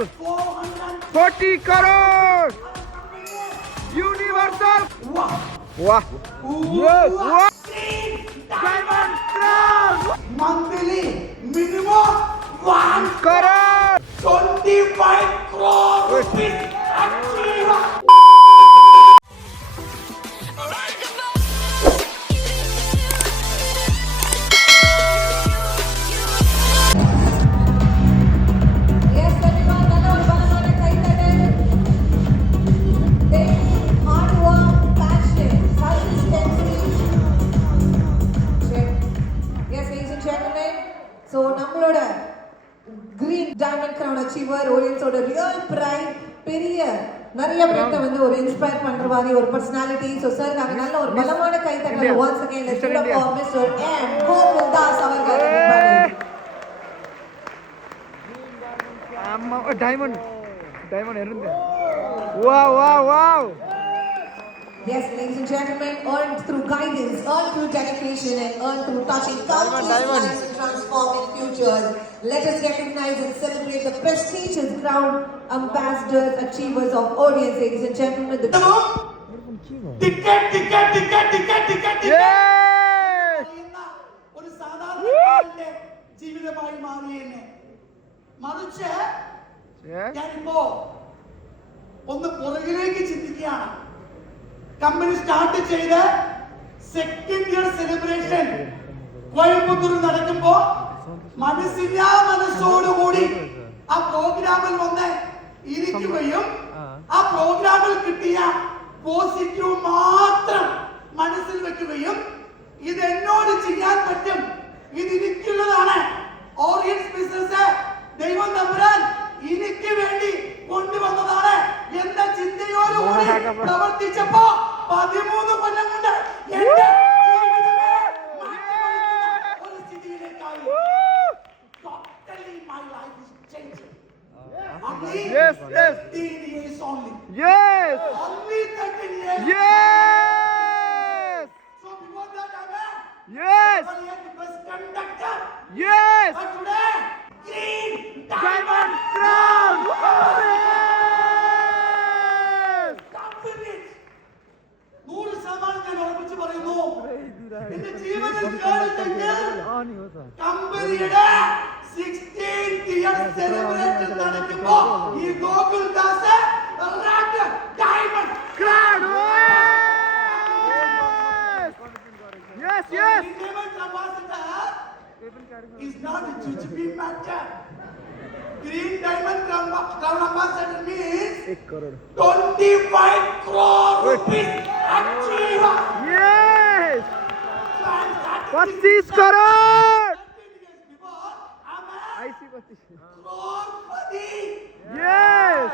40 crore. Universal. Wow. Yes. Wow. Diamond Crown. Monthly minimum 1 crore. 25 crore rupees achieve. So, நம்மளோட green diamond crown achiever ஓரியன்ஸோட real pride பெரிய நிறைய பேர்ட்ட வந்து ஒரு இன்ஸ்பயர் பண்ற மாதிரி ஒரு பர்சனாலிட்டி. சோ சார் நாங்க நல்ல ஒரு பலமான கை தட்டல் once again let's give it up for Mr. M. Gokuldas அவர்கள். அம்மா டைமண்ட் இருந்து. Wow. Yes, ladies and gentlemen, earned through guidance, earned through dedication, and earned through touching countless lives and transforming futures. Let us recognize and celebrate the prestigious crown ambassadors, achievers of audience, ladies and gentlemen. Ticket. Yes! ഒരു സാധാരണ ജീവിതമായി മാറിയെന്നെ മറിച്ച് ഞാനിപ്പോ ഒന്ന് പുറകിലേക്ക് ചിന്തിക്കുകയാണ്. Company start ചെയ്ത് സെക്കൻഡ് ഇയർ സെലിബ്രേഷൻ കോയമ്പത്തൂർ നടക്കുമ്പോ മനസ്സോടുകൂടി ആ പ്രോഗ്രാമിൽ വന്ന് ഇരിക്കുകയും ആ പ്രോഗ്രാമിൽ കിട്ടിയ പോസിറ്റീവ് മാത്രം മനസ്സിൽ വെക്കുകയും ഇത് എന്നോട് ചെയ്യാൻ പറ്റും, ഇത് എനിക്കുള്ളതാണ്, ഓറിയൻസ് ബിസിനസ് ദൈവം തമ്പുരാൻ എനിക്ക് വേണ്ടി കൊണ്ടുവന്നതാണ് എന്ന ചിന്തയോടുകൂടി പ്രവർത്തിച്ചപ്പോ 13 കൊല്ലം കൊണ്ട് എന്റെ ജീവിതമേ മാറ്റിമറിക്കുന്ന ഒരു സ്ഥിതിയിലേക്കായി. Totally my life is changing. Yes. 13 years only. Yes. Only 13 years. Yes. So before that I was Yes. the bus conductor. Yes. But today, green Diamond Crown. ഞാൻ ഉറപ്പിച്ചു പറയുന്നു, എന്റെ ജീവിതത്തിൽ കമ്പനിയുടെ 16th year celebration നടക്കുമ്പോ ഈ Gokuldas diamond Crown. Yes. Diamond ambassador is not a jujube matter. Green Diamond Crown Ambassador means 25 crore rupees achieve. Yes. 25 crore. I see 25. Crorepati. Yes.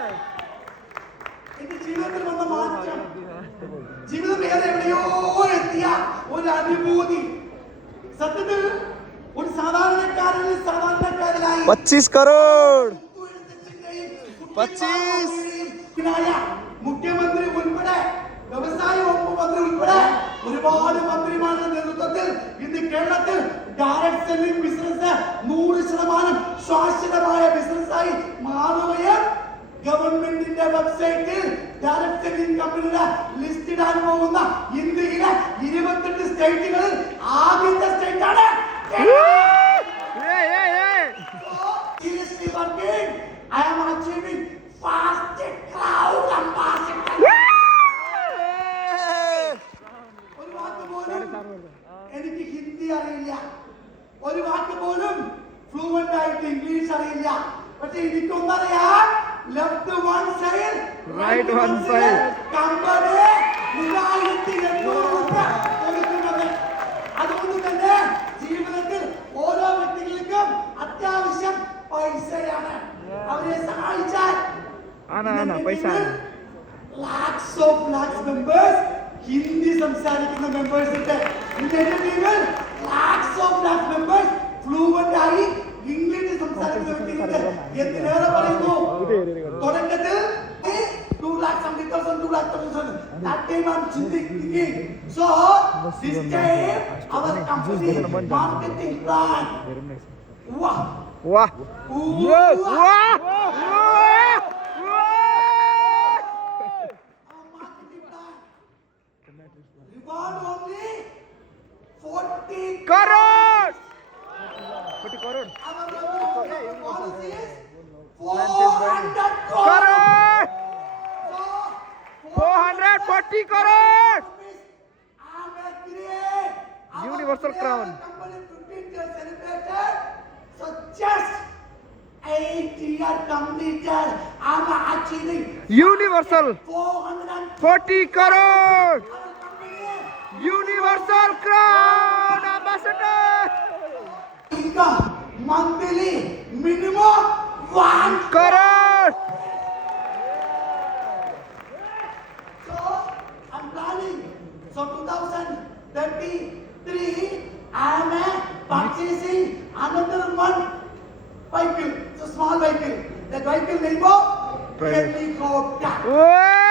എന്റെ ജീവിതത്തിൽ വന്ന മാറ്റം, ജീവിതം വേറെ എവിടെയോ എത്തിയ ഒരു അനുഭൂതി. സത്യത്തിൽ ഒരു സാധാരണക്കാരനായി 25 crore. 25. മുഖ്യമന്ത്രി ഉൾപ്പെടെ വ്യവസായ വകുപ്പ് മന്ത്രി ഉൾപ്പെടെ ഒരുപാട് മന്ത്രിമാരുടെ നേതൃത്വത്തിൽ ഇന്ന് കേരളത്തിൽ ഡയറക്ട് സെല്ലിംഗ് ബിസിനസ് 100% ശാശ്വതമായ ബിസിനസ്സായി മാറുകയും ഗവൺമെന്റിന്റെ വെബ്സൈറ്റിൽ ഡയറക്ട് സെല്ലിംഗ് കമ്പനിയുടെ ലിസ്റ്റ് ഇടാൻ പോകുന്ന ഇന്ത്യയിലെ 28 സ്റ്റേറ്റുകളിൽ ആദ്യത്തെ സ്റ്റേറ്റാണ്. Seriously working, I am achieving fast crown ambassador. ഒരു വാക്ക് പോലും എനിക്ക് ഹിന്ദി അറിയില്ല, ഒരു വാക്ക് പോലും ഫ്ലൂവന്റ് ആയിട്ട് ഇംഗ്ലീഷ് അറിയില്ല. പക്ഷെ എനിക്കൊന്നറിയാം, left one side right one side company 1800 രൂപ കൊടുക്കുന്നത്. അതുകൊണ്ട് തന്നെ ജീവിതത്തിൽ ഓരോ വ്യക്തികൾക്കും അത്യാവശ്യം പൈസയാണ്. അവരെ സഹായിച്ചാൽ പൈസ lakhs members ഹിന്ദി സംസാരിക്കുന്ന മെമ്പേഴ്സ് ഉണ്ട്. എന്റെ ടീമിൽ lakhs members ഫ്ലൂവന്റ് ആയി ഇംഗ്ലീഷ് സംസാരിക്കുന്ന വ്യക്തികളുണ്ട്. എന്തിനേറെ പറയുന്നു, തുടക്കത്തിൽ 2,70,000, 2,30,000. That time I'm thinking. So this time our company marketing plan. Wow. Yes. bonus is 400 crore. crore. So, 440 crore. I'm a great. Universal crown. Company 15 years celebrated. So just 8 years completed. I'm achieving Universal 440 40 crore. company. Universal crown ambassador. Income monthly minimum 1 Crore. So I'm planning. So 2033, I am purchasing another one vehicle. It's a small vehicle. That vehicle name of Private. helicopter. Wow.